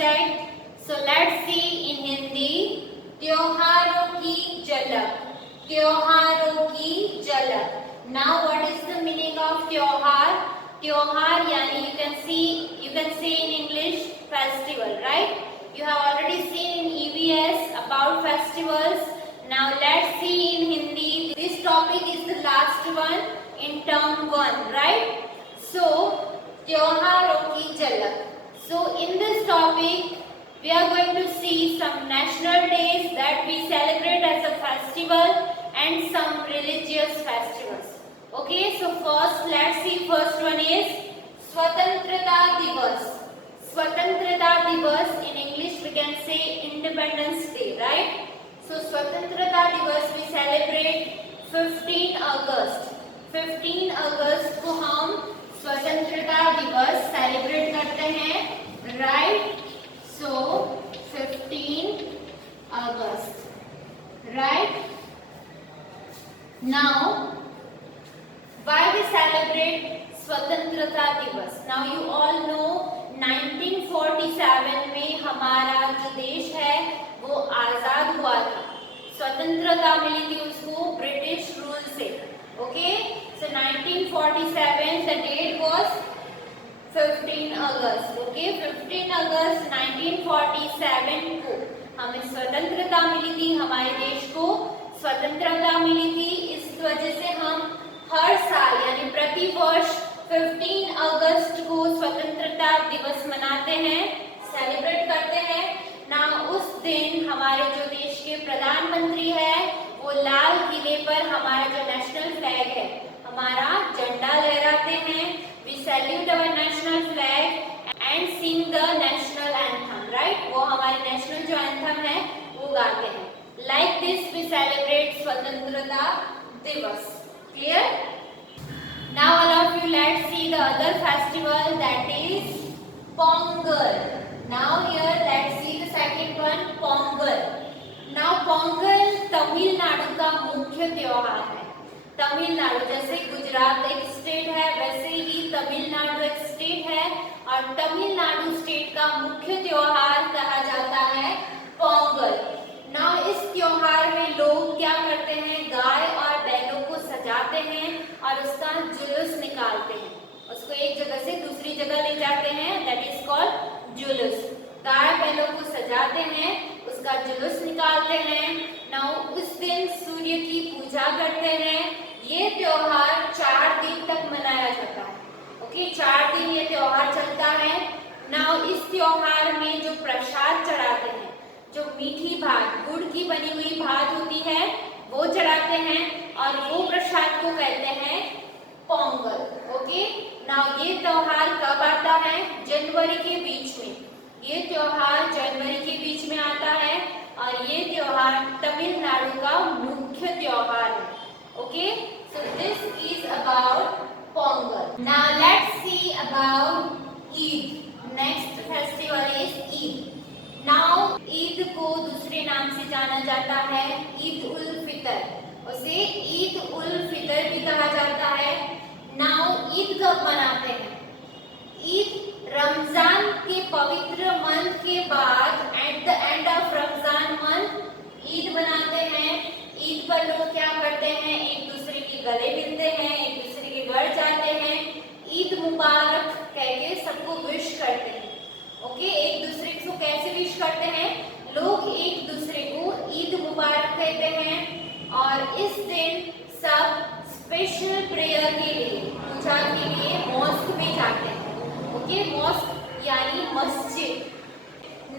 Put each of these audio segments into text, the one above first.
subject. So let's see in Hindi. त्योहारों की झलक. त्योहारों की झलक. Now what is the meaning of त्योहार? त्योहार यानी you can say in English festival, right? You have already seen in EVS about festivals. Now let's see in Hindi. This topic is the last one in term 1, right? So त्योहारों की झलक. So in this topic we are going to see some national days that we celebrate as a festival and some religious festivals. Okay, so first let's see. First one is Swatantrata Divas. Swatantrata Divas, in English we can say Independence Day, right? So Swatantrata Divas we celebrate 15 August. 15 अगस्त को हम स्वतंत्रता दिवस celebrate करते हैं, right? So 15 August, right? Now why we celebrate स्वतंत्रता दिवस? Now you all know 1947 में हमारा जो देश है वो आजाद हुआ था. स्वतंत्रता मिली थी उसको ब्रिटिश रूल से. Okay, so 1947 the date was 15 August. Okay, 15 अगस्त 1947 को हमें स्वतंत्रता मिली थी, हमारे देश को स्वतंत्रता मिली थी. इस वजह से हम हर साल यानी प्रति वर्ष 15 अगस्त को स्वतंत्रता दिवस मनाते हैं, सेलिब्रेट करते हैं ना. उस दिन हमारे जो देश के प्रधानमंत्री है वो लाल किले पर हमारा जो नेशनल फ्लैग है, हमारा झंडा लहराते हैं. We salute our national flag and sing the national anthem, right? वो हमारे नेशनल जो एंथम है वो गाते हैं. लाइक दिस वी सेलिब्रेट स्वतंत्रता दिवस. Clear? Now all of you let's see the other festival that is Pongal. Now here let's see the second one, Pongal. Now Pongal Tamil Nadu का मुख्य त्योहार है. तमिलनाडु जैसे गुजरात एक स्टेट है वैसे ही तमिलनाडु एक स्टेट है और तमिलनाडु स्टेट का मुख्य त्योहार कहा जाता है पोंगल. नाउ इस त्योहार में लोग क्या करते हैं, गाय और बैलों को सजाते हैं और उसका जुलूस निकालते हैं. उसको एक जगह से दूसरी जगह ले जाते हैं, दैट इज कॉल्ड जुलूस. गाय बैलों को सजाते हैं, उसका जुलूस निकालते हैं. नाउ उस दिन सूर्य की पूजा करते हैं. ये त्योहार 4 दिन तक मनाया जाता है. ओके, 4 दिन ये त्योहार चलता है. नाउ इस त्योहार में जो प्रसाद चढ़ाते हैं, जो मीठी भात, गुड़ की बनी हुई भात होती है वो चढ़ाते हैं और वो प्रसाद को कहते हैं पोंगल. ओके, नाउ ये त्योहार कब आता है? जनवरी के बीच में. ये त्योहार जनवरी के बीच में आता है और ये त्योहार तमिलनाडु का मुख्य त्योहार है. Okay, so this is about Pongal. Now let's see about Eid. Next festival is Eid. Now Eid को दूसरे नाम से जाना जाता है ईद उल फितर. उसे ईद उल फितर भी कहा जाता है. नाउ ईद कब मनाते हैं? ईद रमजान के पवित्र मंथ के बाद at the end of Ramzan month Eid मनाते हैं. ईद पर लोग क्या करते हैं, एक दूसरे के गले मिलते हैं, एक दूसरे के घर जाते हैं, ईद मुबारक कह के सबको विश करते हैं. ओके, एक दूसरे को कैसे विश करते हैं? लोग एक दूसरे को ईद मुबारक कहते हैं और इस दिन सब स्पेशल प्रेयर के लिए, पूजा के लिए मॉस्क में जाते हैं. ओके, मॉस्क यानी मस्जिद.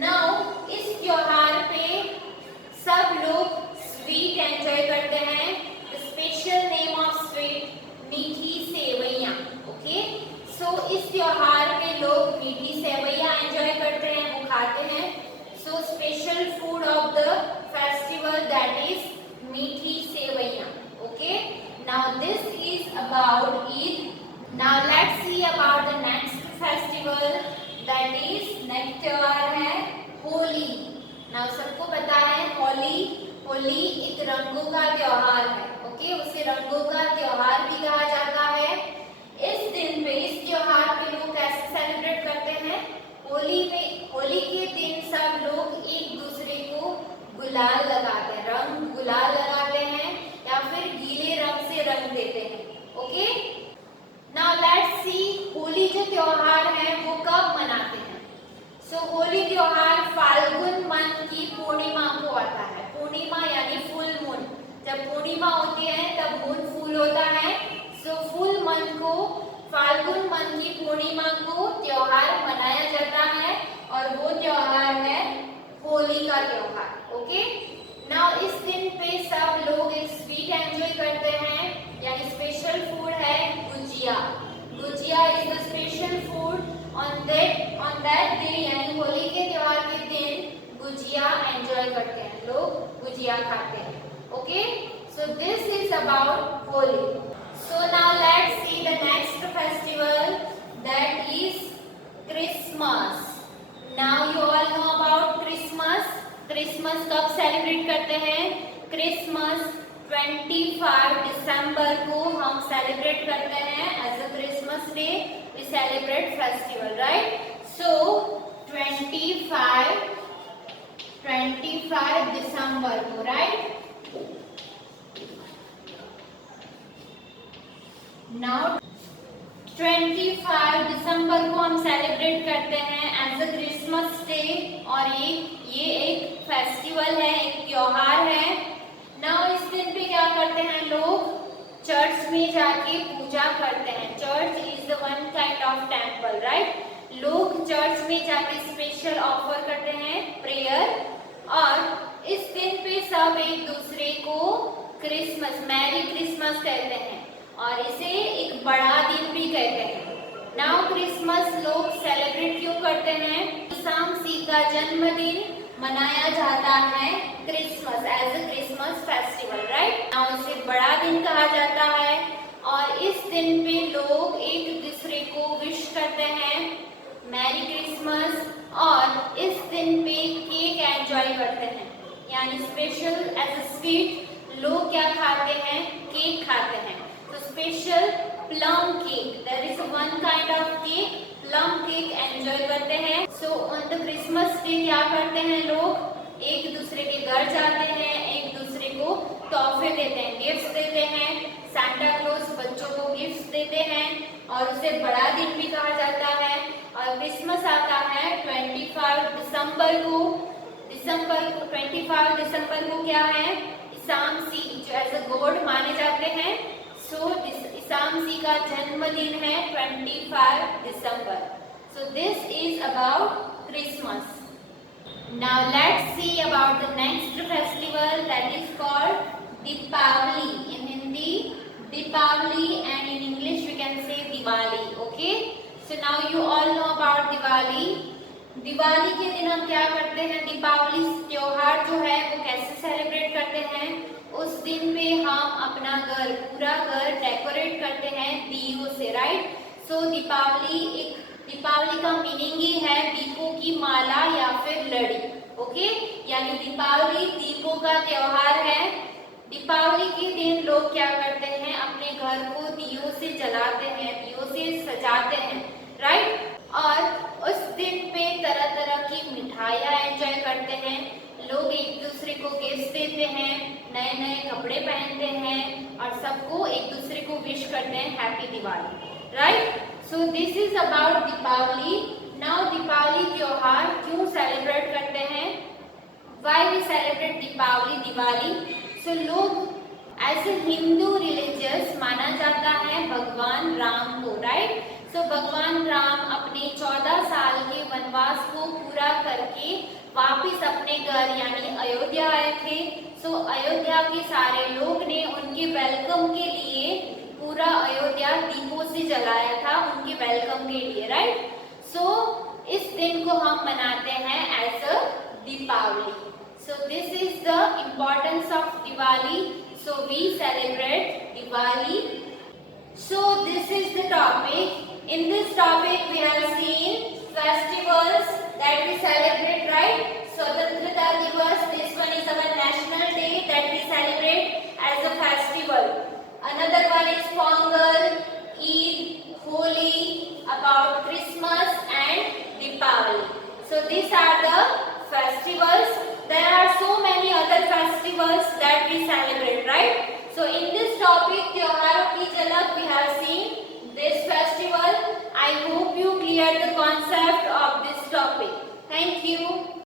नाउ इस त्योहार पे सब लोग स्वीट एंजॉय करते हैं. स्पेशल नेम ऑफ स्वीट मीठी सेवइयां. ओके, सो इस त्योहार पे लोग मीठी सेवइयां एंजॉय करते हैं, वो खाते हैं. So special food of the festival that is मीठी सेवइयां. Okay, now this is about Eid. Now let's see about the next festival that is next त्योहार है होली. नाउ सबको पता है होली. होली एक रंगों का त्योहार है. ओके, उसे रंगों का त्योहार भी कहा जाता है. इस दिन पे, इस त्योहार पे लोग कैसे सेलिब्रेट करते हैं? होली के से रंग देते हैं। ओके, नाउ लेट्स सी होली जो त्योहार है वो कब मनाते हैं। सो होली त्योहार फाल्गुन मंथ की पूर्णिमा को आता है। पूर्णिमा यानी फुल मून, जब पूर्णिमा होती है तब मून फुल होता है। सो फुल मंथ को, फाल्गुन मंथ की पूर्णिमा को त्योहार मनाया जाता है और वो त्योहार है होली का त्योहार। ओके, नाउ इस दिन पे सब लोग एक स्वीट एंजॉय करते हैं, यानी स्पेशल फूड है gujiya. Gujiya is the special food on that day, यानी होली के त्योहार के दिन गुजिया एंजॉय करते हैं, लोग गुजिया खाते हैं। Okay, so this is about Holi. So now let's see the next festival, that is Christmas. Now you all know about Christmas. Christmas कब सेलिब्रेट करते हैं? क्रिसमस 25 दिसंबर को हम सेलिब्रेट करते हैं as a Christmas day. We celebrate festival, right? So 25 दिसंबर को, राइट? नाउ 25 दिसंबर को हम सेलिब्रेट करते हैं एज अ क्रिसमस डे, और ये एक फेस्टिवल है, एक त्योहार है। नाउ इस दिन पे क्या करते हैं लोग? चर्च में जाके पूजा करते हैं। Church is the one kind of temple, right? लोग चर्च में जाके स्पेशल ऑफर करते हैं, प्रेयर, और इस दिन पे सब एक दूसरे को क्रिसमस, मैरी क्रिसमस कहते हैं, और इसे एक बड़ा दिन भी कहते हैं। नाउ क्रिसमस लोग सेलिब्रेट क्यों करते हैं? ईसा मसीह का जन्मदिन मनाया जाता है Christmas as a Christmas festival, right? Now इसे बड़ा दिन कहा जाता है, और इस दिन पे लोग एक दूसरे को विश करते हैं, मैरी क्रिसमस, और इस दिन पे केक एंजॉय करते हैं, यानी स्पेशल एज अ स्वीट लोग क्या खाते हैं? केक खाते हैं। तो special plum cake, there is one kind of cake, plum cake enjoy करते हैं। So on the Christmas day क्या करते हैं लोग? एक दूसरे के घर जाते हैं, एक दूसरे को तोहफे देते हैं, गिफ्ट्स देते हैं। सांता क्लॉज बच्चों को गिफ्ट्स देते हैं, और उसे बड़ा दिन भी कहा जाता है। और क्रिसमस आता है 25 दिसंबर को। 25 दिसंबर को क्या है? ईसा मसीह जो एज अ गॉड माने जाते हैं, सो ईसा मसीह का जन्मदिन है 25 दिसंबर। So this is about Christmas. Now let's see about the next festival, that is called Deepavali. In Hindi, Deepavali, and in English we can say Diwali. Okay? So now you all know about Diwali. Diwali के दिन हम क्या करते हैं? दीपावली त्योहार जो है वो कैसे सेलिब्रेट करते हैं? उस दिन पे हम अपना घर, पूरा घर डेकोरेट करते हैं दियों से, राइट? सो दीपावली का मीनिंग ही है दीपों की माला या फिर लड़ी। ओके, यानी दीपावली दीपों का त्योहार है। दीपावली के दिन लोग क्या करते हैं? अपने घर को दियों से जलाते हैं, दियों से सजाते हैं, राइट? और उस दिन पे तरह तरह की मिठाइयाँ एंजॉय करते हैं। लोग एक दूसरे को गिफ्ट देते हैं, नए नए कपड़े पहनते हैं, और सबको एक दूसरे को विश करते हैं happy Diwali, right? So this is about Deepavali. Now Deepavali त्योहार क्यों सेलिब्रेट करते हैं? Why we celebrate Deepavali, Diwali? So लोग एज ए हिंदू रिलीजियस माना जाता है भगवान राम को, राइट? सो भगवान राम अपने 14 साल के वनवास को पूरा करके वापिस अपने घर यानी अयोध्या आए थे। सो अयोध्या के सारे लोग ने उनके वेलकम के लिए पूरा अयोध्या दीपों से जलाया था, उनके वेलकम के लिए, राइट? सो इस दिन को हम मनाते हैं as a Deepavali. So this is the importance of Diwali. So we celebrate Diwali. So this is the topic. In this topic we have seen festivals that we celebrate, right? Swatantrata Divas, this one is our national day that we celebrate as a festival. Another one is Pongal, Eid, Holi, about Christmas and Deepavali. So these are the festivals. There are so many other festivals that we celebrate, right? So in this topic त्योहारों की झलक we have seen